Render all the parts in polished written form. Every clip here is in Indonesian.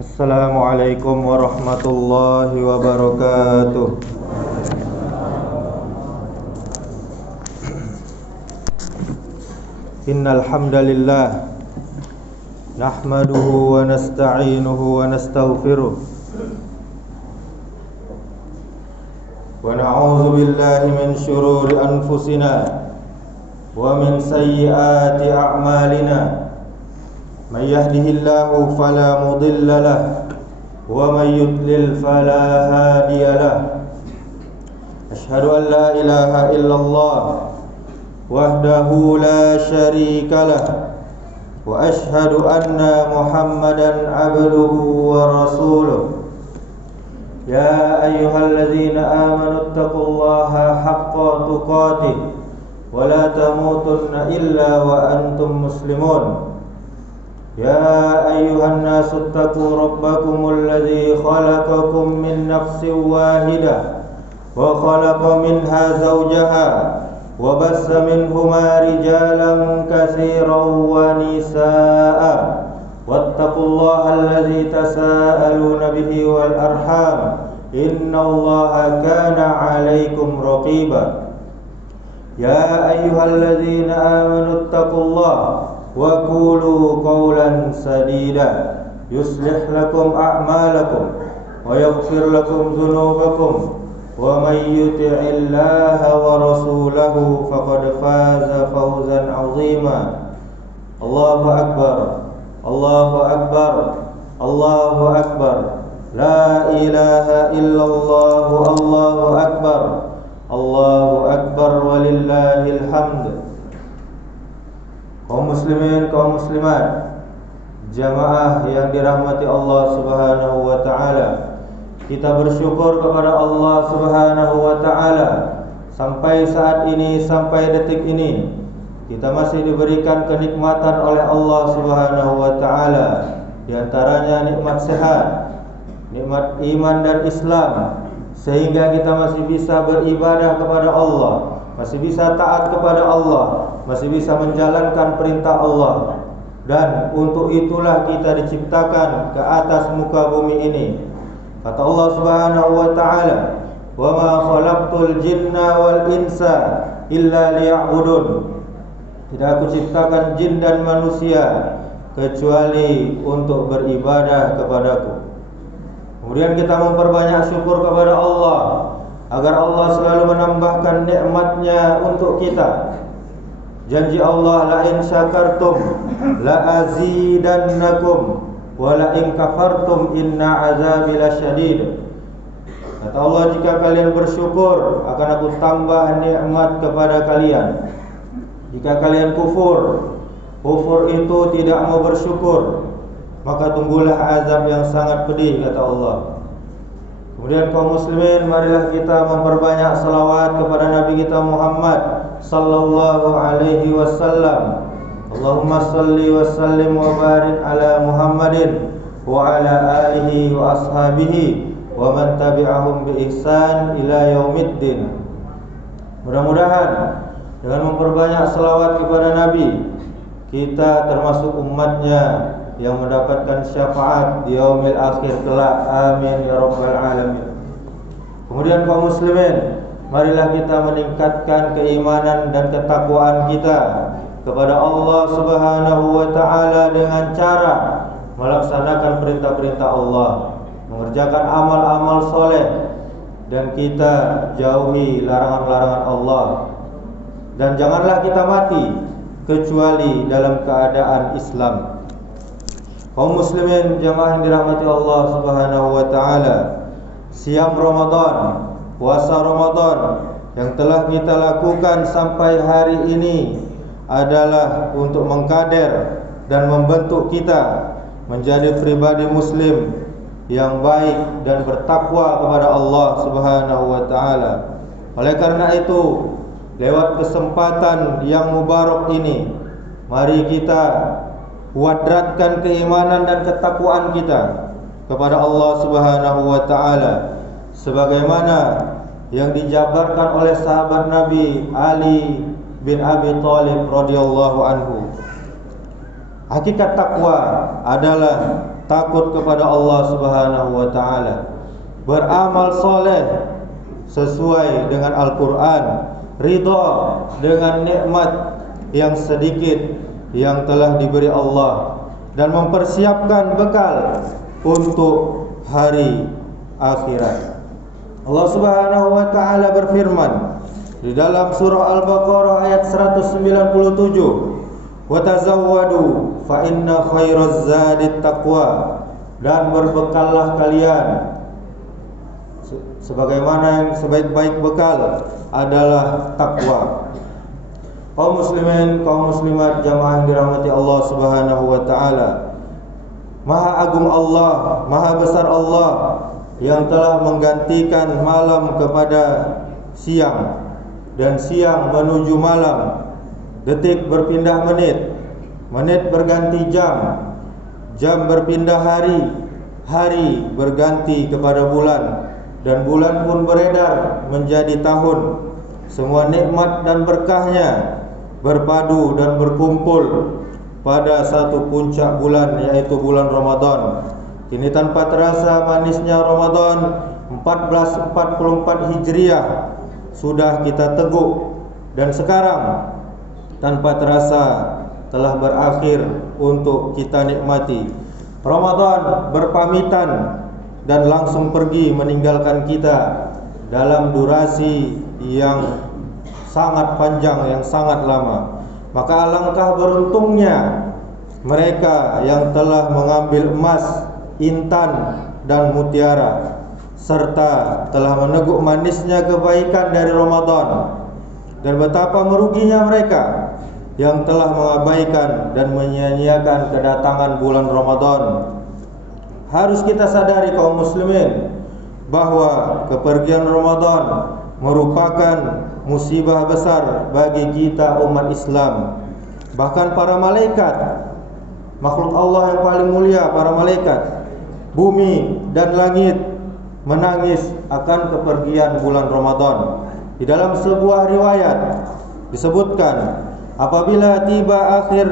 Assalamualaikum warahmatullahi wabarakatuh. Innal hamdalillah nahmaduhu wa nasta'inuhu wa nastaghfiruh wa na'udzu billahi min shururi anfusina wa min sayyiati a'malina. Man yahdihillahu fala mudilla lahu wa man yudlil fala hadiya lahu. Asyhadu an la ilaha illallah wahdahu la syarika lahu wa asyhadu anna Muhammadan abduhu wa rasuluh. Ya ayyuhalladzina amanu taqullaha haqqa tuqatih wa la tamutunna illa wa antum muslimun. Ya ayyuhan nasu attaqu rabbakumul ladzi khalaqakum min nafsin wahidah wa khalaqa minha zawjaha wa bassa minhuma rijalan katsiran wa nisaa'a wattaqullaha alladzi tasaaluna bihi wal arham innallaha kana 'alaikum raqiba. Ya ayyuhalladzina amanu taqullaha wa qulu qawlan sadida yuslih lakum a'malakum wa yaghfir lakum dhunubakum wa may yuti'illaha wa rasulahu faqad faza fawzan 'azima. Allahu akbar, Allahu akbar, Allahu akbar. La ilaha illallah, Allahu akbar, Allahu akbar walillahil hamd. Kaum muslimin, kaum muslimat, jamaah yang dirahmati Allah Subhanahu wa taala, kita bersyukur kepada Allah Subhanahu wa taala sampai saat ini, sampai detik ini kita masih diberikan kenikmatan oleh Allah Subhanahu wa taala, di antaranya nikmat sehat, nikmat iman dan Islam, sehingga kita masih bisa beribadah kepada Allah, masih bisa taat kepada Allah, masih bisa menjalankan perintah Allah. Dan untuk itulah kita diciptakan ke atas muka bumi ini. Kata Allah Subhanahu wa taala, "Wa ma khalaqtul jinna wal insa illa liya'budun." Tidak aku ciptakan jin dan manusia kecuali untuk beribadah kepadaku. Kemudian kita memperbanyak syukur kepada Allah agar Allah selalu menambahkan nikmatnya untuk kita. Janji Allah, la in syakartum la azidannakum wa la in kafartum inna azabi lasyadid. Kata Allah, jika kalian bersyukur akan aku tambah nikmat kepada kalian. Jika kalian kufur itu tidak mau bersyukur, maka tunggulah azab yang sangat pedih, kata Allah. Kemudian kaum muslimin, marilah kita memperbanyak salawat kepada Nabi kita Muhammad sallallahu alaihi wasallam. Allahumma salli wa sallim wa barik ala Muhammadin wa ala alihi wa ashabihi wa man tabi'ahum bi ihsan ila yaumiddin. Mudah-mudahan dengan memperbanyak salawat kepada Nabi, kita termasuk umatnya yang mendapatkan syafaat di yaumil akhir kelak. Amin ya rabbal alamin. Kemudian kaum muslimin, marilah kita meningkatkan keimanan dan ketakwaan kita kepada Allah Subhanahu wa taala dengan cara melaksanakan perintah-perintah Allah, mengerjakan amal-amal soleh, dan kita jauhi larangan-larangan Allah. Dan janganlah kita mati kecuali dalam keadaan Islam. Kaum muslimin, jamaah yang dirahmati Allah Subhanahu wa taala, siam Ramadan, puasa Ramadan yang telah kita lakukan sampai hari ini adalah untuk mengkader dan membentuk kita menjadi pribadi muslim yang baik dan bertakwa kepada Allah Subhanahu wa taala. Oleh karena itu, lewat kesempatan yang mubarak ini, mari kita kuadratkan keimanan dan ketakwaan kita kepada Allah Subhanahu wa taala sebagaimana yang dijabarkan oleh sahabat Nabi Ali bin Abi Thalib radhiyallahu anhu. Hakikat takwa adalah takut kepada Allah Subhanahu wa taala, beramal soleh sesuai dengan Al-Quran, ridha dengan nikmat yang sedikit yang telah diberi Allah, dan mempersiapkan bekal untuk hari akhirat. Allah Subhanahu wa taala berfirman di dalam surah Al-Baqarah ayat 197, "Wa tazawwadu fa inna khairaz zadit taqwa." Dan berbekallah kalian, sebagaimana yang sebaik-baik bekal adalah takwa. Kaum muslimin, kaum muslimat, jamaah yang dirahmati Allah Subhanahu wa taala, Maha agung Allah, maha besar Allah yang telah menggantikan malam kepada siang dan siang menuju malam. Detik berpindah menit, menit berganti jam, jam berpindah hari, hari berganti kepada bulan, dan bulan pun beredar menjadi tahun. Semua nikmat dan berkahnya berpadu dan berkumpul pada satu puncak bulan, yaitu bulan Ramadan. Kini tanpa terasa manisnya Ramadan 1444 Hijriah sudah kita teguk, dan sekarang tanpa terasa telah berakhir untuk kita nikmati. Ramadan berpamitan dan langsung pergi meninggalkan kita dalam durasi yang sangat panjang, yang sangat lama. Maka alangkah beruntungnya mereka yang telah mengambil emas, intan, dan mutiara, serta telah meneguk manisnya kebaikan dari Ramadan. Dan betapa meruginya mereka yang telah mengabaikan dan menyia-nyiakan kedatangan bulan Ramadan. Harus kita sadari kaum muslimin bahwa kepergian Ramadan merupakan musibah besar bagi kita umat Islam. Bahkan para malaikat, makhluk Allah yang paling mulia, para malaikat, bumi dan langit menangis akan kepergian bulan Ramadan. Di dalam sebuah riwayat disebutkan, apabila tiba akhir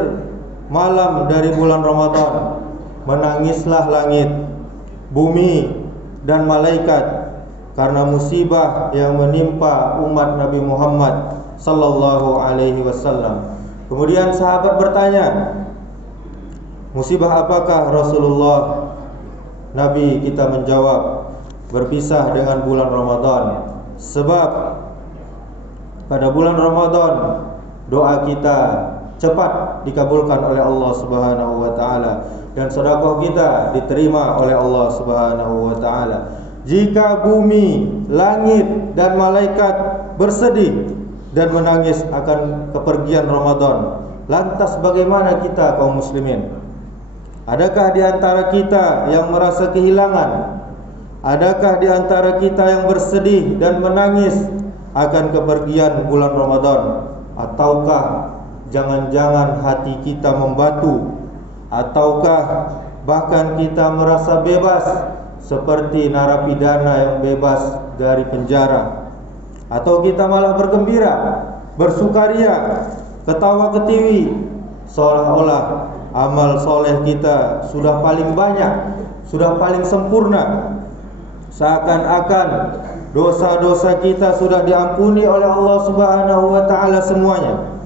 malam dari bulan Ramadan, menangislah langit, bumi dan malaikat karena musibah yang menimpa umat Nabi Muhammad sallallahu alaihi wasallam. Kemudian sahabat bertanya, musibah apakah Rasulullah? Nabi kita menjawab, berpisah dengan bulan Ramadan. Sebab pada bulan Ramadan doa kita cepat dikabulkan oleh Allah Subhanahu wa taala, dan sedekah kita diterima oleh Allah Subhanahu wa taala. Jika bumi, langit, dan malaikat bersedih dan menangis akan kepergian Ramadan, lantas bagaimana kita kaum muslimin? Adakah di antara kita yang merasa kehilangan? Adakah di antara kita yang bersedih dan menangis akan kepergian bulan Ramadan? Ataukah jangan-jangan hati kita membatu? Ataukah bahkan kita merasa bebas seperti narapidana yang bebas dari penjara? Atau kita malah bergembira, bersukaria, ketawa ketiwi, seolah-olah amal soleh kita sudah paling banyak, sudah paling sempurna, seakan-akan dosa-dosa kita sudah diampuni oleh Allah Subhanahu wa taala semuanya.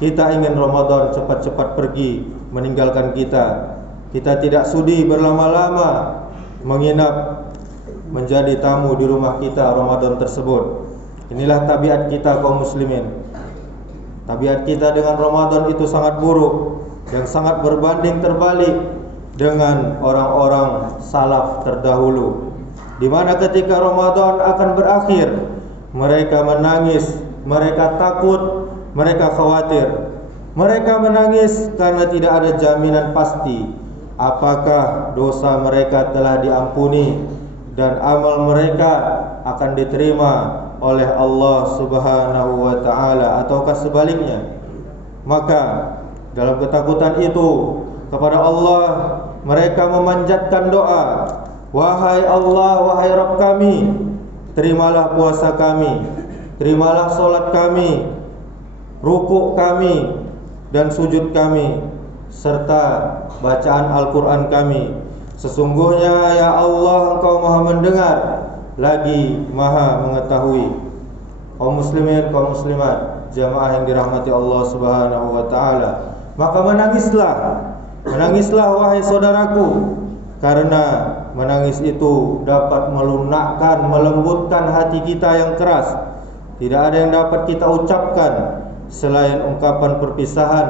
Kita ingin Ramadan cepat-cepat pergi meninggalkan kita. Kita tidak sudi berlama-lama menginap menjadi tamu di rumah kita Ramadan tersebut. Inilah tabiat kita kaum muslimin. Tabiat kita dengan Ramadan itu sangat buruk dan sangat berbanding terbalik dengan orang-orang salaf terdahulu, di mana ketika Ramadan akan berakhir, mereka menangis, mereka takut, mereka khawatir. Mereka menangis karena tidak ada jaminan pasti apakah dosa mereka telah diampuni dan amal mereka akan diterima oleh Allah Subhanahu wa taala, ataukah sebaliknya. Maka dalam ketakutan itu kepada Allah, mereka memanjatkan doa, wahai Allah, wahai Rabb kami, terimalah puasa kami, terimalah solat kami, rukuk kami dan sujud kami, serta bacaan Al-Quran kami. Sesungguhnya ya Allah, Engkau Maha mendengar lagi Maha mengetahui. Kaum muslimin, kaum muslimat, jamaah yang dirahmati Allah Subhanahu wa taala, maka menangislah wahai saudaraku, karena menangis itu dapat melunakkan, melembutkan hati kita yang keras. Tidak ada yang dapat kita ucapkan selain ungkapan perpisahan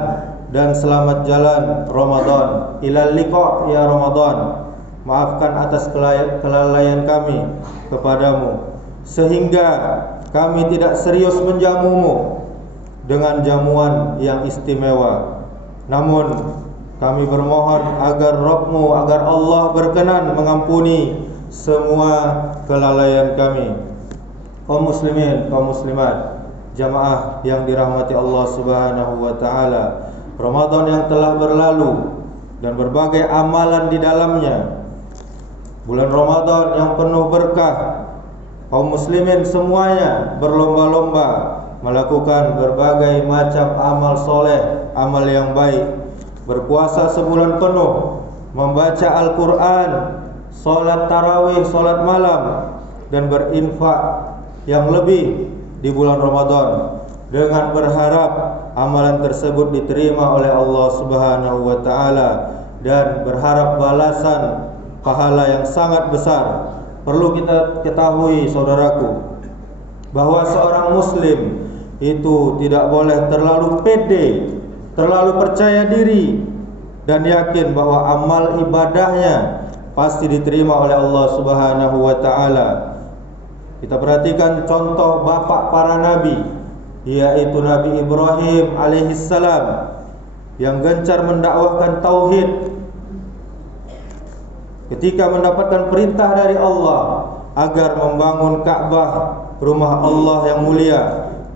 dan selamat jalan Ramadan. Ilal liqa ya Ramadan. Maafkan atas kelalaian kami kepadamu, sehingga kami tidak serius menjamumu dengan jamuan yang istimewa. Namun kami bermohon agar Rabb-Mu, agar Allah berkenan mengampuni semua kelalaian kami. Kaum muslimin, kaum muslimat, jamaah yang dirahmati Allah Subhanahu wa taala, Ramadan yang telah berlalu dan berbagai amalan di dalamnya, bulan Ramadan yang penuh berkah, kaum muslimin semuanya berlomba-lomba melakukan berbagai macam amal soleh, amal yang baik. Berpuasa sebulan penuh, membaca Al-Quran, solat tarawih, solat malam, dan berinfak yang lebih di bulan Ramadan, dengan berharap amalan tersebut diterima oleh Allah Subhanahu wa taala dan berharap balasan pahala yang sangat besar. Perlu kita ketahui saudaraku, bahwa seorang muslim itu tidak boleh terlalu pede, terlalu percaya diri, dan yakin bahwa amal ibadahnya pasti diterima oleh Allah Subhanahu wa taala. Kita perhatikan contoh bapak para nabi, yaitu Nabi Ibrahim alaihissalam, yang gencar mendakwahkan tauhid. Ketika mendapatkan perintah dari Allah agar membangun Ka'bah, rumah Allah yang mulia,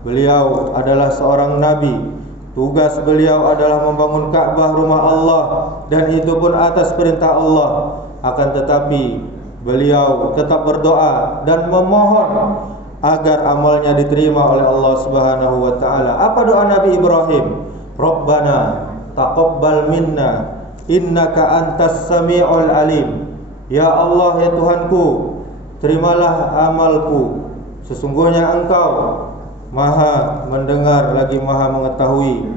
beliau adalah seorang nabi. Tugas beliau adalah membangun Ka'bah, rumah Allah, dan itu pun atas perintah Allah. Akan tetapi beliau tetap berdoa dan memohon agar amalnya diterima oleh Allah Subhanahu wa taala. Apa doa Nabi Ibrahim? Rabbana taqabbal minna innaka antas sami'ul alim. Ya Allah, ya Tuhanku, terimalah amalku, sesungguhnya Engkau Maha mendengar lagi Maha mengetahui.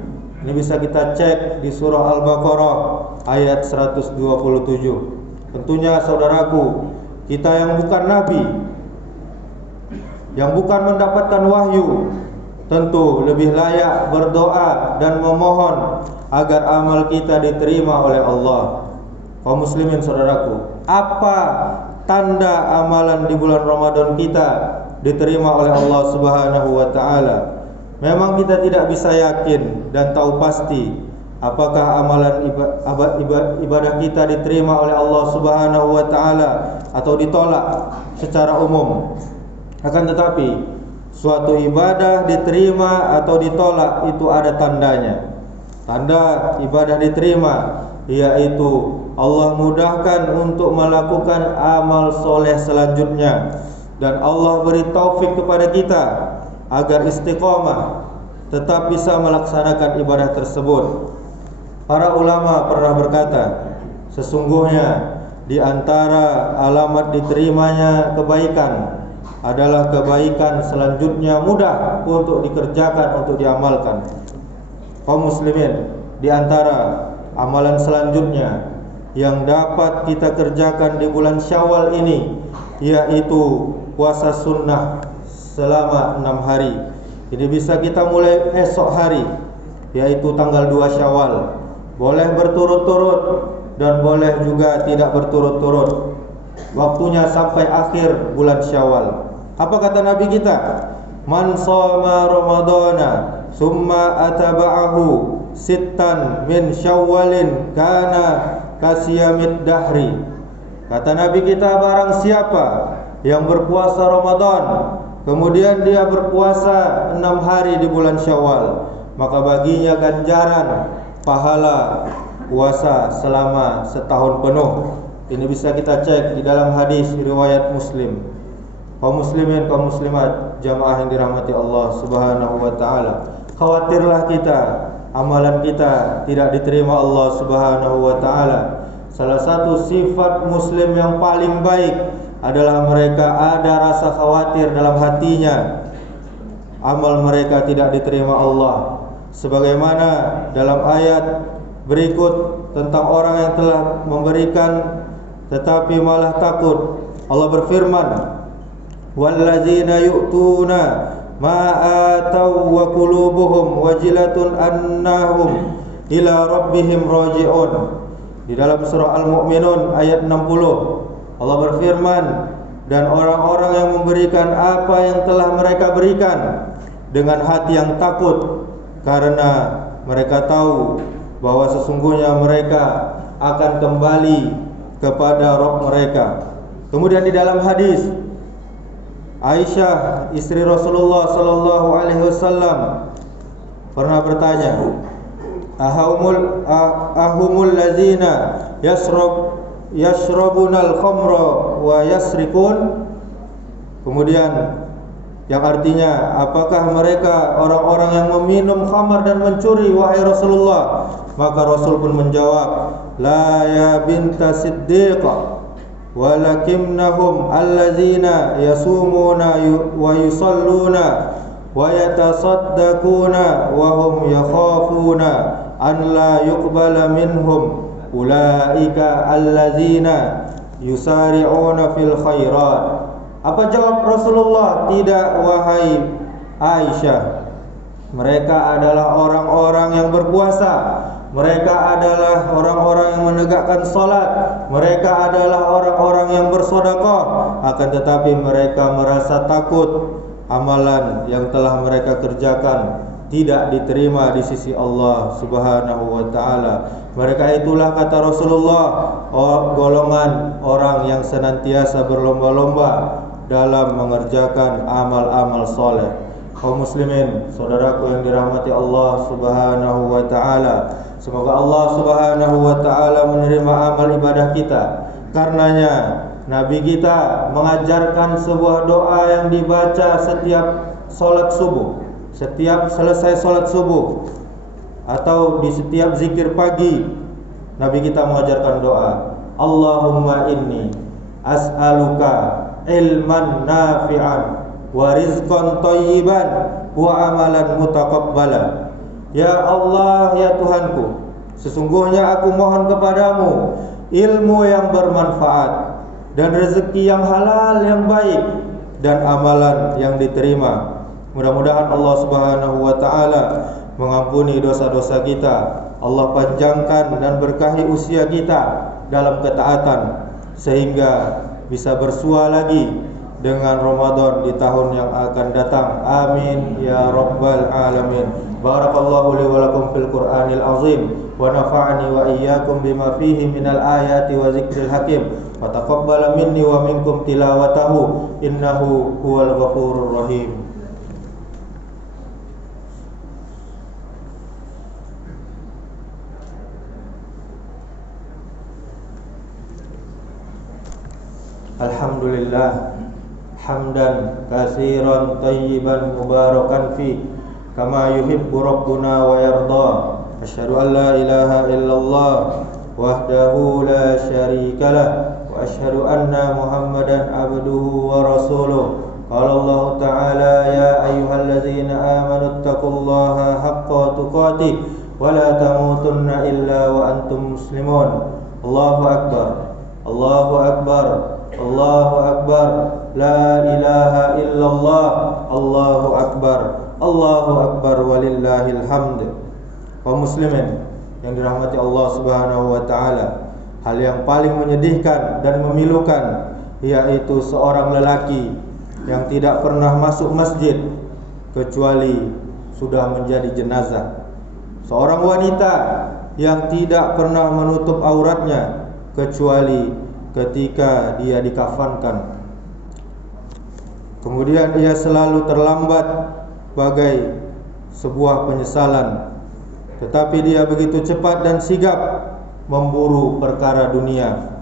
Ini bisa kita cek di surah Al-Baqarah ayat 127. Tentunya saudaraku, kita yang bukan nabi, yang bukan mendapatkan wahyu, tentu lebih layak berdoa dan memohon agar amal kita diterima oleh Allah. Kaum muslimin saudaraku, apa tanda amalan di bulan Ramadan kita diterima oleh Allah Subhanahu wa taala? Memang kita tidak bisa yakin dan tahu pasti apakah amalan ibadah kita diterima oleh Allah Subhanahu wa taala atau ditolak secara umum. Akan tetapi suatu ibadah diterima atau ditolak itu ada tandanya. Tanda ibadah diterima yaitu Allah mudahkan untuk melakukan amal soleh selanjutnya, dan Allah beri taufik kepada kita agar istiqamah tetap bisa melaksanakan ibadah tersebut. Para ulama pernah berkata, sesungguhnya di antara alamat diterimanya kebaikan adalah kebaikan selanjutnya mudah untuk dikerjakan, untuk diamalkan. Kaum muslimin, di antara amalan selanjutnya yang dapat kita kerjakan di bulan Syawal ini yaitu puasa sunnah selama 6 hari. Ini bisa kita mulai esok hari, yaitu tanggal 2 Syawal. Boleh berturut-turut dan boleh juga tidak berturut-turut. Waktunya sampai akhir bulan Syawal. Apa kata Nabi kita? Man shoma Ramadana summa ataba'ahu sittan min Syawalin kana kasiyamid dahri. Kata Nabi kita, barang siapa yang berpuasa Ramadan kemudian dia berpuasa 6 hari di bulan Syawal, maka baginya ganjaran pahala puasa selama setahun penuh. Ini bisa kita cek di dalam hadis riwayat Muslim. Kaum muslimin, kaum muslimat, jamaah yang dirahmati Allah Subhanahu wa taala, khawatirlah kita amalan kita tidak diterima Allah Subhanahu wa taala. salah satu sifat muslim yang paling baik adalah mereka ada rasa khawatir dalam hatinya amal mereka tidak diterima Allah. Sebagaimana dalam ayat berikut tentang orang yang telah memberikan tetapi malah takut, Allah berfirman, wallazina yu'tuna ma atau wa qulubuhum wajilatun annahum ila rabbihim raji'un. Di dalam surah Al-Mu'minun ayat 60, Allah berfirman, dan orang-orang yang memberikan apa yang telah mereka berikan dengan hati yang takut, karena mereka tahu bahwa sesungguhnya mereka akan kembali kepada Rabb mereka. Kemudian di dalam hadis, Aisyah istri Rasulullah sallallahu alaihi wasallam pernah bertanya, ahumul lazina yashrabunal khamra wa yasrikun. Kemudian yang artinya, apakah mereka orang-orang yang meminum khamar dan mencuri wahai Rasulullah? Maka Rasul pun menjawab, la ya binta siddiqah walakinnahum allazina yasumuna wa yusalluna wa yatasaddaquna wa hum yakhafuna an la yuqbala minhum ulaika allazina yusari'una fil khairat. Apa jawab Rasulullah? Tidak wahai Aisyah, mereka adalah orang-orang yang berpuasa, mereka adalah orang-orang yang menegakkan salat, mereka adalah orang-orang yang bersedekah, akan tetapi mereka merasa takut amalan yang telah mereka kerjakan tidak diterima di sisi Allah Subhanahu wa taala. Mereka itulah, kata Rasulullah, golongan orang yang senantiasa berlomba-lomba dalam mengerjakan amal-amal soleh. Kaum muslimin, saudaraku yang dirahmati Allah Subhanahu wa taala, semoga Allah Subhanahu wa taala menerima amal ibadah kita. Karenanya Nabi kita mengajarkan sebuah doa yang dibaca setiap salat subuh, setiap selesai salat subuh, atau di setiap zikir pagi. Nabi kita mengajarkan doa, Allahumma inni as'aluka ilman nafi'an wa rizqan thayyiban wa amalan mutaqabbalan. Ya Allah, ya Tuhanku, sesungguhnya aku mohon kepadamu ilmu yang bermanfaat dan rezeki yang halal yang baik dan amalan yang diterima. Mudah-mudahan Allah Subhanahu wa taala mengampuni dosa-dosa kita, Allah panjangkan dan berkahi usia kita dalam ketaatan, sehingga bisa bersua lagi dengan Ramadan di tahun yang akan datang. Amin ya rabbal alamin. Barakallahu li wa lakum fil Qur'anil azim wa nafa'ani wa iyyakum bima fihi minal ayati wa zikril hakim. Wa taqabbala minni wa minkum tilawatahu innahu huwal ghafurur rahim. Alhamdulillah hamdan katsiran tayyiban mubarakan fi kama yuhibbu rabbuna wa yarda. Asyhadu an la ilaha illallah wahdahu la syarika lah wa asyhadu anna Muhammadan abduhu wa rasuluh. Qala Allah ta'ala, ya ayyuhallazina amanu taqullaha haqqa tuqatih wa la tamutunna illa wa antum muslimun. Allahu akbar, Allahu akbar, Allahu akbar, la ilaha illallah, Allahu akbar, Allahu akbar, walillahil hamd. Kaum muslimin yang dirahmati Allah Subhanahu wa taala, hal yang paling menyedihkan dan memilukan yaitu seorang lelaki yang tidak pernah masuk masjid kecuali sudah menjadi jenazah. Seorang wanita yang tidak pernah menutup auratnya kecuali ketika dia dikafankan. Kemudian ia selalu terlambat bagai sebuah penyesalan, tetapi dia begitu cepat dan sigap memburu perkara dunia.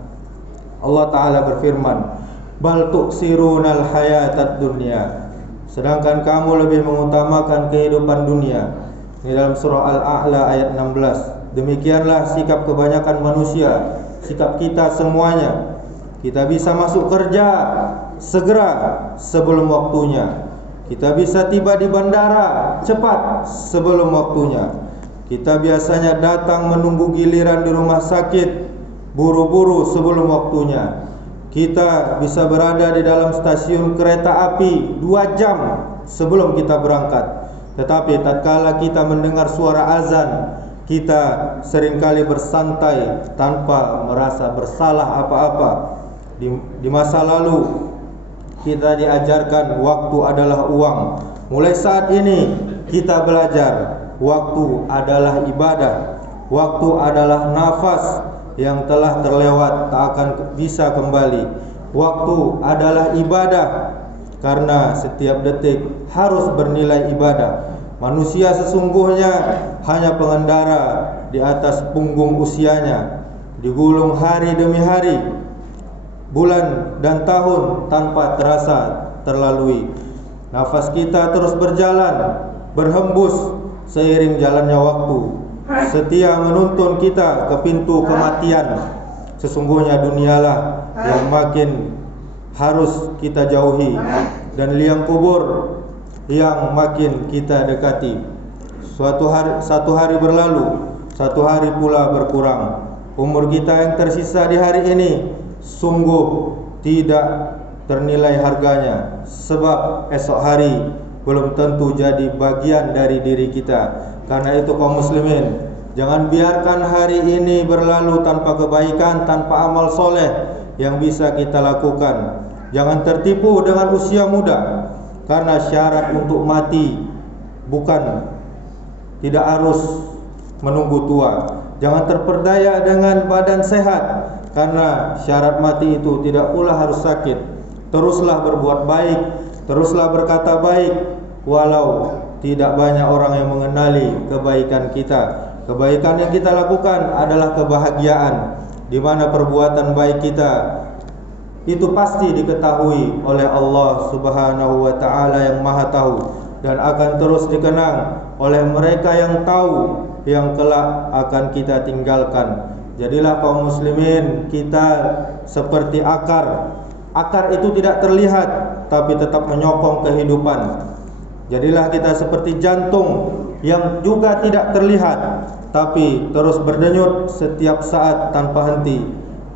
Allah Ta'ala berfirman, bal tuksirunal hayatad dunya, sedangkan kamu lebih mengutamakan kehidupan dunia. Ini dalam surah Al-A'la ayat 16. Demikianlah sikap kebanyakan manusia, sikap kita semuanya. Kita bisa masuk kerja segera sebelum waktunya. Kita bisa tiba di bandara cepat sebelum waktunya. Kita biasanya datang menunggu giliran di rumah sakit buru-buru sebelum waktunya. Kita bisa berada di dalam stasiun kereta api 2 jam sebelum kita berangkat. Tetapi tatkala kita mendengar suara azan, kita seringkali bersantai tanpa merasa bersalah apa-apa. Di masa lalu kita diajarkan waktu adalah uang. Mulai saat ini kita belajar waktu adalah ibadah. Waktu adalah nafas yang telah terlewat tak akan bisa kembali. Waktu adalah ibadah karena setiap detik harus bernilai ibadah. Manusia sesungguhnya hanya pengendara di atas punggung usianya, digulung hari demi hari, bulan dan tahun tanpa terasa terlalui. Nafas kita terus berjalan, berhembus seiring jalannya waktu, setia menuntun kita ke pintu kematian. Sesungguhnya dunialah yang makin harus kita jauhi, dan liang kubur yang makin kita dekati. Satu hari berlalu, satu hari pula berkurang. Umur kita yang tersisa di hari ini sungguh tidak ternilai harganya, sebab esok hari belum tentu jadi bagian dari diri kita. Karena itu kaum muslimin, jangan biarkan hari ini berlalu tanpa kebaikan, tanpa amal soleh yang bisa kita lakukan. Jangan tertipu dengan usia muda, karena syarat untuk mati bukan tidak harus menunggu tua. Jangan terperdaya dengan badan sehat, karena syarat mati itu tidak pula harus sakit. Teruslah berbuat baik, teruslah berkata baik, walau tidak banyak orang yang mengenali kebaikan kita. Kebaikan yang kita lakukan adalah kebahagiaan, di mana perbuatan baik kita itu pasti diketahui oleh Allah Subhanahu wa taala yang Maha Tahu, dan akan terus dikenang oleh mereka yang tahu, yang kelak akan kita tinggalkan. Jadilah kaum muslimin kita seperti akar. Akar itu tidak terlihat tapi tetap menyokong kehidupan. Jadilah kita seperti jantung yang juga tidak terlihat tapi terus berdenyut setiap saat tanpa henti,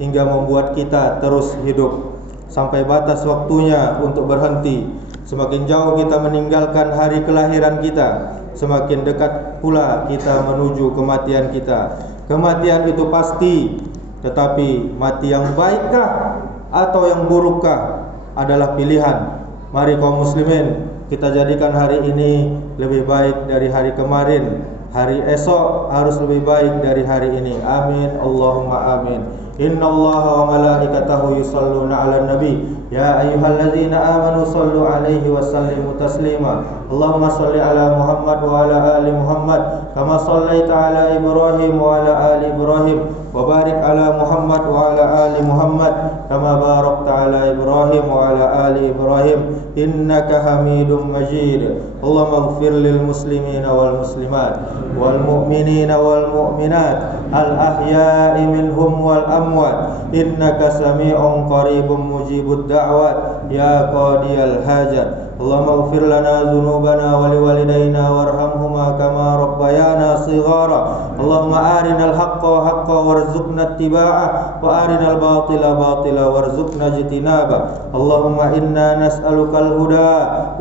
hingga membuat kita terus hidup sampai batas waktunya untuk berhenti. Semakin jauh kita meninggalkan hari kelahiran kita, semakin dekat pula kita menuju kematian kita. Kematian itu pasti, tetapi mati yang baikkah atau yang burukkah adalah pilihan. Mari kaum muslimin, kita jadikan hari ini lebih baik dari hari kemarin. Hari esok harus lebih baik dari hari ini. Amin, Allahumma amin. Inna Allaha wa malaikatahu yusalluna ala nabi. Ya ayyuhalladzina amanu sallu alaihi wa sallimu taslima. Allahumma salli ala Muhammad wa ala ali Muhammad kama sallaita ala Ibrahim wa ala ali Ibrahim, wa barik ala Muhammad wa ala ali Muhammad kama barakta ala Ibrahim wa ala ali Ibrahim innaka Hamidum Majid. Allahumma ighfir lil muslimina wal muslimat wal mu'minina wal mu'minat al ahya'i minhum wal amwat innaka sami'un qaribun mujibud da'wat ya qadiyal hajat. Allahumma ighfir lana dhunubana wa liwalidayna warhamhuma kama rabbayana shighara. Allahumma arinal haqqa haqqa warzuqna ittiba'ah wa arinal batila batila warzuqna ijtinaba. Allahumma inna nas'alukal huda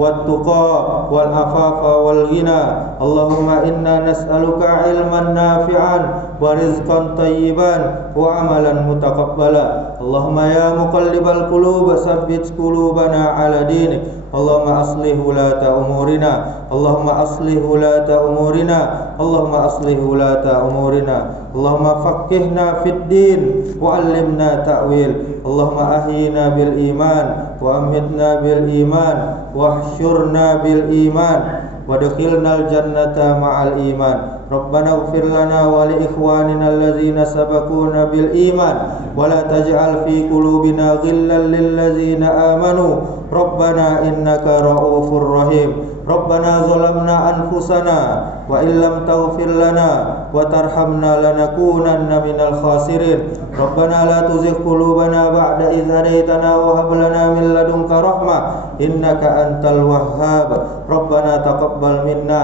wat tuqa wal afafa wal ghina. Allahumma inna nas'aluka ilman nafi'an wa rizqan tayyiban wa amalan mutaqabbala. Allahumma ya muqallibal qulub tsabbit qulubana ala dinik. Allahumma aslih wulata umurina. Allahumma aslih wulata umurina. Allahumma aslih wulata umurina. Allahumma faqihna fid din wa 'allimna ta'wil. Allahumma ahyina bil iman wa amitna bil iman wa ahsyurna bil iman wa adkhilnal jannata ma'al iman. ربنا اغفر لنا ولإخواننا الذين سبقونا بالإيمان ولا تجعل في قلوبنا غلا للذين آمنوا ربنا إنك رؤوف رحيم ربنا ظلمنا أنفسنا وإن لم تغفر لنا وترحمنا لنكونن من الخاسرين ربنا لا تزغ قلوبنا بعد إذ هديتنا وهب لنا من لدنك رحمة إنك أنت الوهاب ربنا تقبل منا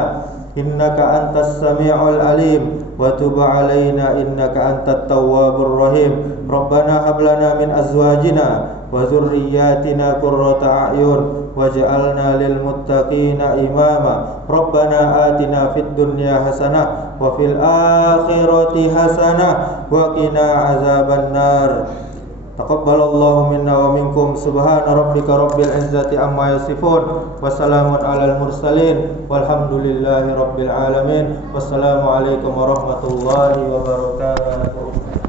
إنك أنت السميع العليم وتب علينا إنك أنت التواب الرحيم ربنا هب لنا من أزواجنا وذرياتنا قرة أعين واجعلنا للمتقين إماما ربنا آتنا في الدنيا حسنة وفي الآخرة حسنة وقنا عذاب النار تقبل الله منا ومنكم سبحان ربك رب العزة عما يصفون وسلام على المرسلين والحمد لله رب العالمين والسلام عليكم ورحمة الله وبركاته.